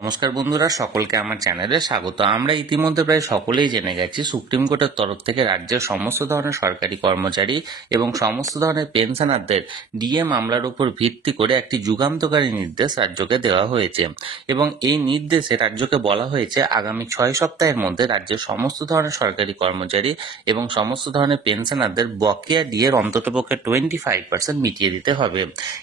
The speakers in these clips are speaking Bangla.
নমস্কার বন্ধুরা, সকলকে আমার চ্যানেলে স্বাগত। আমরা ইতিমধ্যে প্রায় সকলেই জেনে গেছি সুপ্রিম কোর্টের তরফ থেকে রাজ্যের সমস্ত ধরনের সরকারি কর্মচারী এবং সমস্ত ধরনের পেনশনারদের ডিএ মামলার উপর ভিত্তি করে একটি যুগান্তকারী নির্দেশ রাজ্যকে দেওয়া হয়েছে এবং এই নির্দেশে রাজ্যকে বলা হয়েছে আগামী 6 সপ্তাহের মধ্যে রাজ্যের সমস্ত ধরনের সরকারি কর্মচারী এবং সমস্ত ধরনের পেনশনারদের বকেয়া ডিএর অন্ততপক্ষে 25% মিটিয়ে দিতে হবে।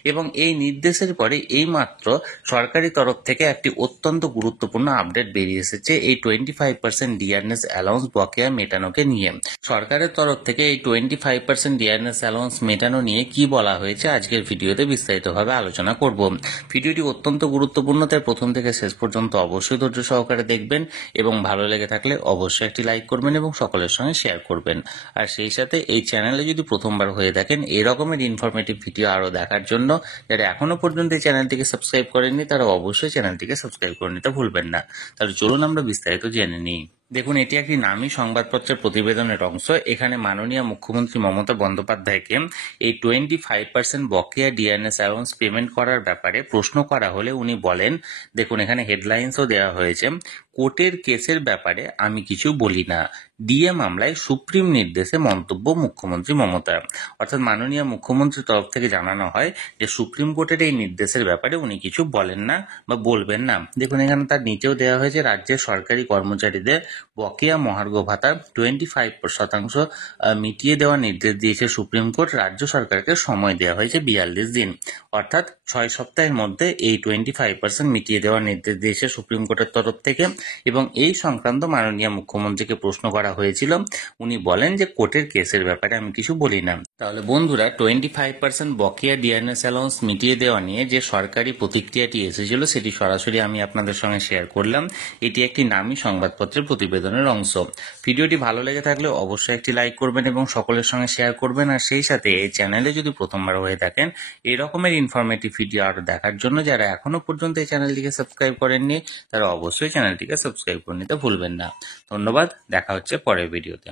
এবং এই নির্দেশের পরে এইমাত্র সরকারি তরফ থেকে একটি অত্যন্ত গুরুত্বপূর্ণ আপডেট বেরিয়ে এসেছে এই 25% ডিআরএস অ্যালাউন্স বকেয়া মেটানোকে নিয়ে। সরকারের তরফ থেকে এই 25% ডিআরএস অ্যালাউন্স মেটানো নিয়ে কি বলা হয়েছে আজকের ভিডিওতে বিস্তারিতভাবে আলোচনা করব। ভিডিওটি অত্যন্ত গুরুত্বপূর্ণ, তাই প্রথম থেকে শেষ পর্যন্ত অবশ্যই ধৈর্য সহকারে দেখবেন এবং ভালো লেগে থাকলে অবশ্যই একটি লাইক করবেন এবং সকলের সঙ্গে শেয়ার করবেন। আর সেই সাথে এই চ্যানেলে যদি প্রথমবার হয়ে থাকেন এই রকমের ইনফরমেটিভ ভিডিও আরও দেখার জন্য যারা এখনো পর্যন্ত এই চ্যানেলটিকে সাবস্ক্রাইব করেননি তারা অবশ্যই চ্যানেলটিকে সাবস্ক্রাইব করে নিতে ভুলবেন না। তাহলে চলুন আমরা বিস্তারিত জেনে নিই। দেখুন, এটি একটি নামী সংবাদপত্রের প্রতিবেদনের অংশ। এখানে মাননীয় মুখ্যমন্ত্রী মমতা বন্দ্যোপাধ্যায়কে এই 25% বকেয়া ডিআরএস অ্যালাউন্স পেমেন্ট করার ব্যাপারে প্রশ্ন করা হলে উনি বলেন, দেখুন এখানে হেডলাইন্সও দেওয়া হয়েছে, কোর্টের কেসের ব্যাপারে আমি কিছু বলি না, ডিএ মামলায় সুপ্রিম নির্দেশে মন্তব্য মুখ্যমন্ত্রী মমতা। অর্থাৎ মাননীয় মুখ্যমন্ত্রীর তরফ থেকে জানানো হয় যে সুপ্রিম কোর্টের এই নির্দেশের ব্যাপারে উনি কিছু বলেন না বা বলবেন না। দেখুন এখানে তার নিচেও দেওয়া হয়েছে রাজ্যের সরকারি কর্মচারীদের বকেয়া মহার্ঘ ভাতা 25% মিটিয়ে দেওয়ার নির্দেশ দিয়েছে সুপ্রিম কোর্ট। রাজ্য সরকারকে সময় দেওয়া হয়েছে 42 দিন, অর্থাৎ 6 সপ্তাহের মধ্যে এই 25% মিটিয়ে দেওয়ার নির্দেশ দিয়েছে সুপ্রিম কোর্টের তরফ থেকে। এবং এই সংক্রান্ত মাননীয় মুখ্যমন্ত্রীকে প্রশ্ন করা হয়েছিল, উনি বলেন যে কোর্টের কেসের ব্যাপারে আমি কিছু বলি না। তাহলে বন্ধুরা, 25% বকেয়া ডিআরএস অ্যালাউন্স মিটিয়ে দেওয়া নিয়ে যে সরকারি প্রতিক্রিয়াটি এসেছিল সেটি সরাসরি আমি আপনাদের সঙ্গে শেয়ার করলাম। এটি একটি নামী সংবাদপত্রের প্রতিবেদনের অংশ। ভিডিওটি ভালো লেগে থাকলে অবশ্যই একটি লাইক করবেন এবং সকলের সঙ্গে শেয়ার করবেন। আর সেই সাথে এই চ্যানেলে যদি প্রথমবার হয়ে থাকেন এই রকমের ইনফরমেটিভ ভিডিও আরও দেখার জন্য যারা এখনো পর্যন্ত এই চ্যানেলটিকে সাবস্ক্রাইব করেননি তারা অবশ্যই চ্যানেলটিকে সাবস্ক্রাইব করে নিতে ভুলবেন না। ধন্যবাদ, দেখা হচ্ছে পরের ভিডিওতে।